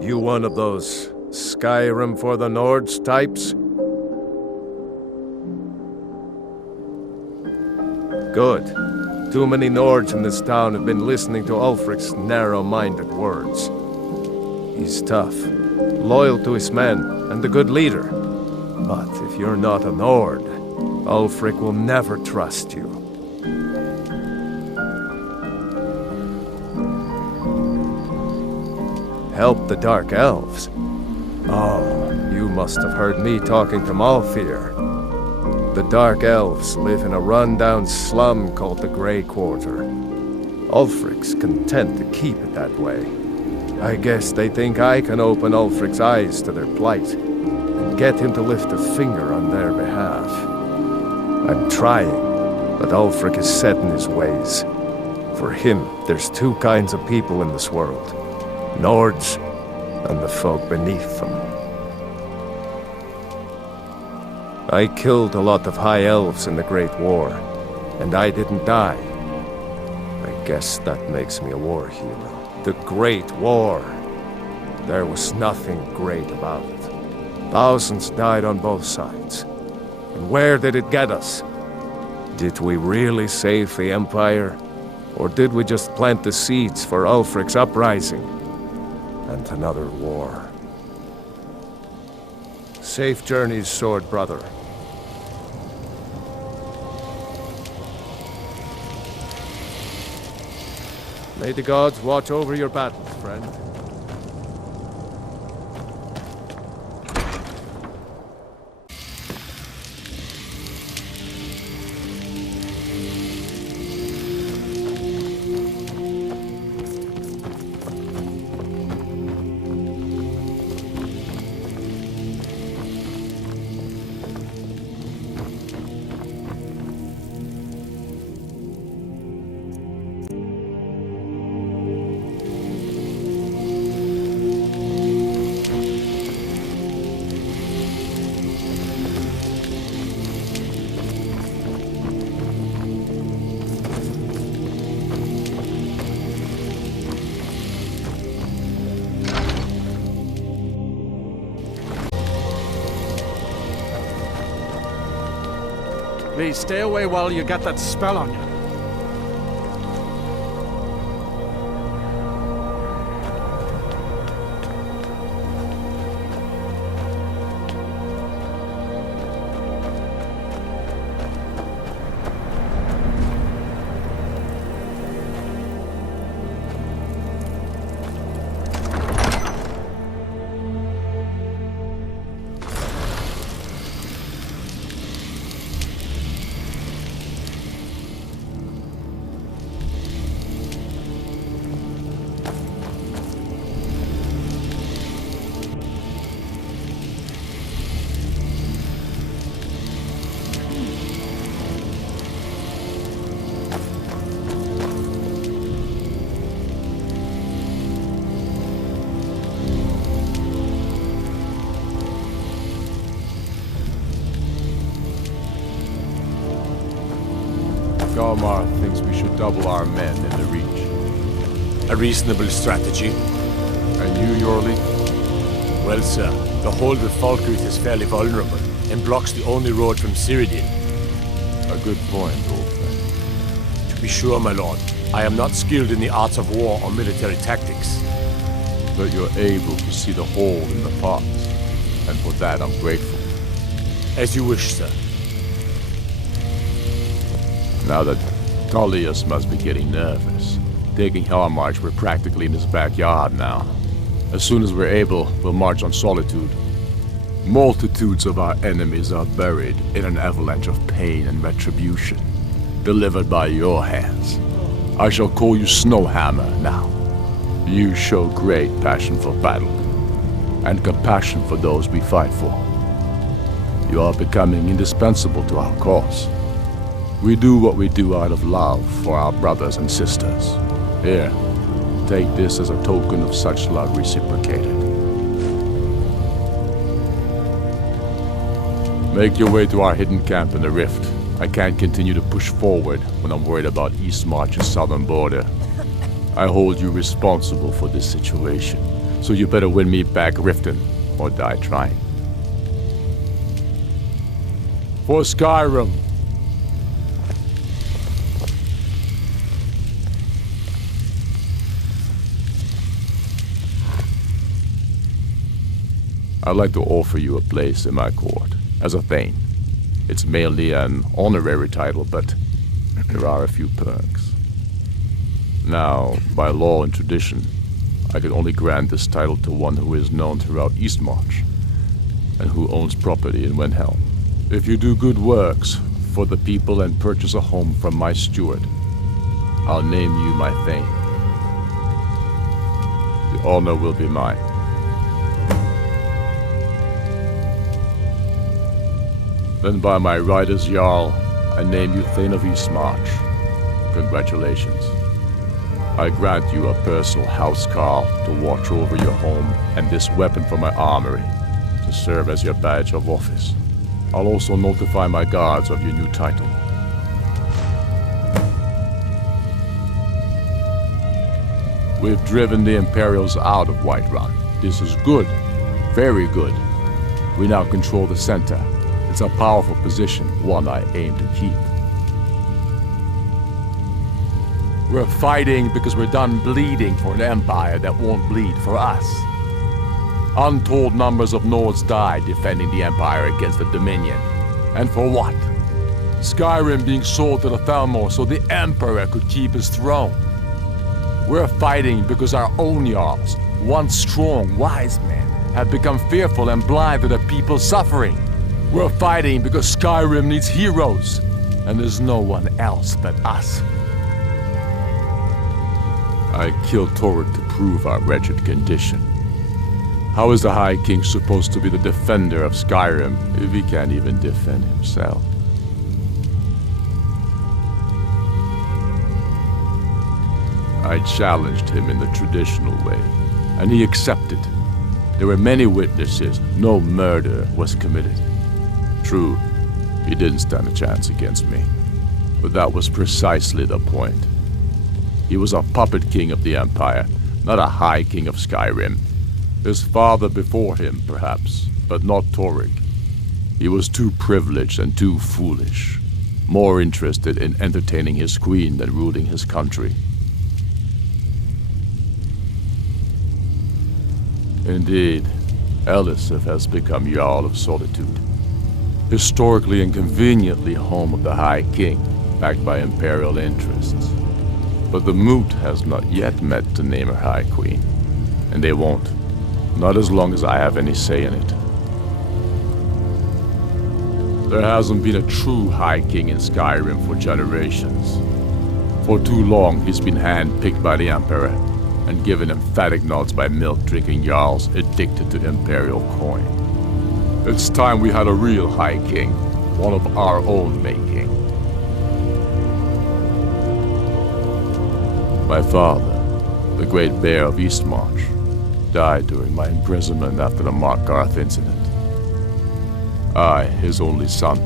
You one of those Skyrim for the Nords types? Good. Too many Nords in this town have been listening to Ulfric's narrow-minded words. He's tough, loyal to his men, and a good leader. But if you're not a Nord, Ulfric will never trust you. Help the Dark Elves? Oh, you must have heard me talking to Malfear. The Dark Elves live in a run-down slum called the Grey Quarter. Ulfric's content to keep it that way. I guess they think I can open Ulfric's eyes to their plight, and get him to lift a finger on their behalf. I'm trying, but Ulfric is set in his ways. For him, there's two kinds of people in this world. Nords, and the folk beneath them. I killed a lot of High Elves in the Great War, and I didn't die. I guess that makes me a war hero. The Great War! There was nothing great about it. Thousands died on both sides. And where did it get us? Did we really save the Empire? Or did we just plant the seeds for Ulfric's uprising? And another war. Safe journeys, sword brother. May the gods watch over your battles, friend. Please, stay away while you get that spell on you. Hjaalmarch thinks we should double our men in the Reach. A reasonable strategy. And you, Yorli? Well, sir, the hold of Falkreath is fairly vulnerable, and blocks the only road from Cyrodiil. A good point, Ulfric. To be sure, my lord, I am not skilled in the arts of war or military tactics. But you're able to see the hole in the pot, and for that I'm grateful. As you wish, sir. Now that Tullius must be getting nervous. Taking Hjaalmarch, we're practically in his backyard now. As soon as we're able, we'll march on Solitude. Multitudes of our enemies are buried in an avalanche of pain and retribution, delivered by your hands. I shall call you Snowhammer now. You show great passion for battle, and compassion for those we fight for. You are becoming indispensable to our cause. We do what we do out of love for our brothers and sisters. Here, take this as a token of such love reciprocated. Make your way to our hidden camp in the Rift. I can't continue to push forward when I'm worried about Eastmarch's southern border. I hold you responsible for this situation, So you better win me back Riften, or die trying. For Skyrim! I'd like to offer you a place in my court, as a Thane. It's mainly an honorary title, but there are a few perks. Now, by law and tradition, I can only grant this title to one who is known throughout Eastmarch, and who owns property in Windhelm. If you do good works for the people and purchase a home from my steward, I'll name you my Thane. The honor will be mine. Then by my right as Jarl, I name you Thane of Eastmarch. Congratulations. I grant you a personal housecarl to watch over your home and this weapon from my armory to serve as your badge of office. I'll also notify my guards of your new title. We've driven the Imperials out of Whiterun. This is good. Very good. We now control the center. It's a powerful position, one I aim to keep. We're fighting because we're done bleeding for an empire that won't bleed for us. Untold numbers of Nords died defending the empire against the Dominion. And for what? Skyrim being sold to the Thalmor so the emperor could keep his throne. We're fighting because our own Jarls, once strong, wise men, have become fearful and blind to the people's suffering. We're fighting because Skyrim needs heroes, and there's no one else but us. I killed Torrik to prove our wretched condition. How is the High King supposed to be the defender of Skyrim if he can't even defend himself? I challenged him in the traditional way, and he accepted. There were many witnesses, no murder was committed. True, he didn't stand a chance against me, but that was precisely the point. He was a puppet king of the Empire, not a High King of Skyrim. His father before him, perhaps, but not Torrik. He was too privileged and too foolish, more interested in entertaining his queen than ruling his country. Indeed, Elisif has become Jarl of Solitude. Historically and conveniently home of the High King, backed by Imperial interests. But the Moot has not yet met to name her High Queen, and they won't. Not as long as I have any say in it. There hasn't been a true High King in Skyrim for generations. For too long he's been hand-picked by the Emperor, and given emphatic nods by milk-drinking Jarls addicted to Imperial coin. It's time we had a real High King, one of our own making. My father, the Great Bear of Eastmarch, died during my imprisonment after the Markarth incident. I, his only son,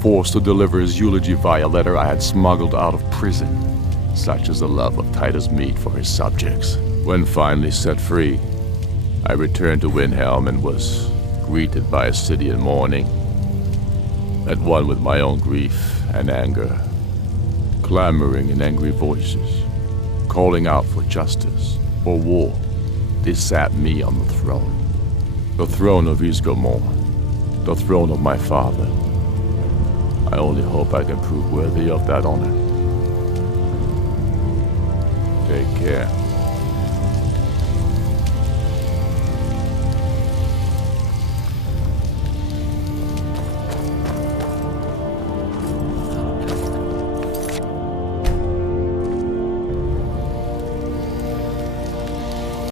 forced to deliver his eulogy via letter I had smuggled out of prison. Such is the love of Titus meat for his subjects. When finally set free, I returned to Windhelm and was greeted by a city in mourning, at one with my own grief and anger, clamoring in angry voices, calling out for justice, for war. They sat me on the throne of Ysgramor, the throne of my father. I only hope I can prove worthy of that honor. Take care.